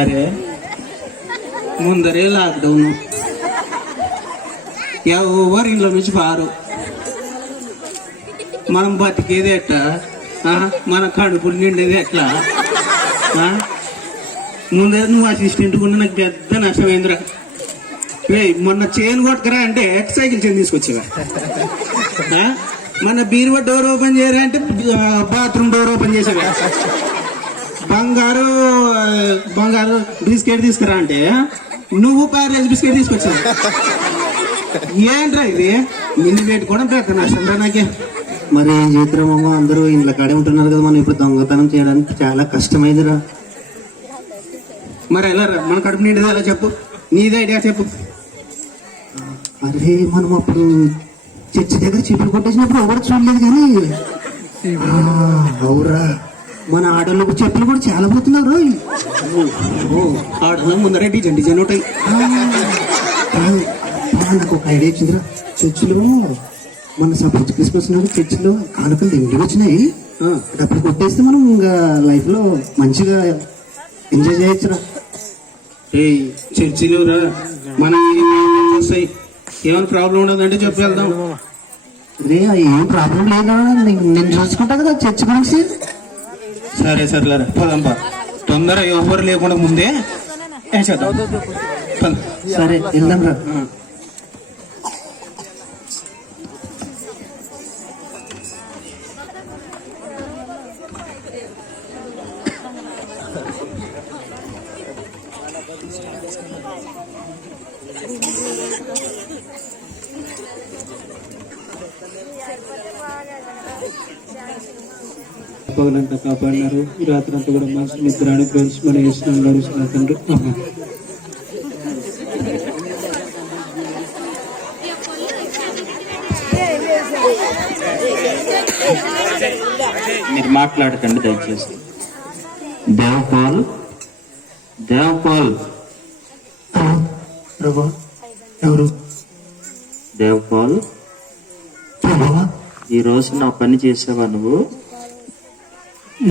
అరే ముందరే లాక్డౌన్, ఎవరు ఇంట్లో నుంచి పారు. మనం బతికేది ఎట్లా, మన కడుపులు నిండేది ఎట్లా? ముందే నువ్వు అసిస్టెంట్ కూడా నాకు పెద్ద నష్టమైందిరా. మొన్న చైన్ కొట్టుకురా అంటే సైకిల్ చైన్ తీసుకొచ్చేవా? మన బీరువా డోర్ ఓపెన్ చేయరా అంటే బాత్రూమ్ డోర్ ఓపెన్ చేసేవా? బంగారు బిస్కెట్ తీసుకురా అంటే నువ్వు ప్యారేజ్ బిస్కెట్ తీసుకొచ్చావు. ఏంట్రా ఇది? నిన్ను పెట్టుకోవడం పెద్ద నష్టం రా నాకే. మరి ఏం చేద్దామో, అందరూ ఇంట్లో కాడే ఉంటున్నారు కదా, మనం ఇప్పుడు దొంగతనం చేయడానికి చాలా కష్టమైందిరా. మరి ఎలా రా మన కడుపు నిండేది ఎలా చెప్పు, నీదే ఐడియా చెప్పు. అరే మనం అప్పుడు చర్చి దగ్గర చెప్పులు కొట్టేసినప్పుడు ఎవరు చూడలేదు కానీ అవురా, మన ఆడోళ్ళకు చెప్పులు కూడా చాలా పోతున్నారు. ఆడోళ్ళ ముందరే డిజైన్ ఉంటాయి. నాకు ఒక ఐడియా వచ్చిందిరా. చర్చిలో మన సపోజ్ క్రిస్మస్ నాడు చర్చిలో కానుకలు ఇంటికి వచ్చినాయి, డబ్బులు కొట్టేస్తే మనం ఇంకా లైఫ్ లో మంచిగా ఎంజాయ్ చేయొచ్చురా. చర్చిలో రా మన వస్తాయి, ఏమైనా ప్రాబ్లం ఉండదంటే చెప్పి వెళ్దాం. రే ఏం ప్రాబ్లం లేదా, నేను చూసుకుంటా కదా చర్చి మనిషి. సరే సర్లేరా పదంపా, తొందర ఎవరు లేకుండా ముందే చేద్దాం. సరే వెళ్దాం రా. పగలంతా కాపాడినారు, ఈ రాత్రి అంతా కూడా మంచి నిద్ర అనుగ్రహించి మన వేసిన తండ్రి. మీరు మాట్లాడకండి దయచేసి. దేవపాల్ ఎవరు? దేవపాల్, ఈ రోజు నా పని చేసావా నువ్వు?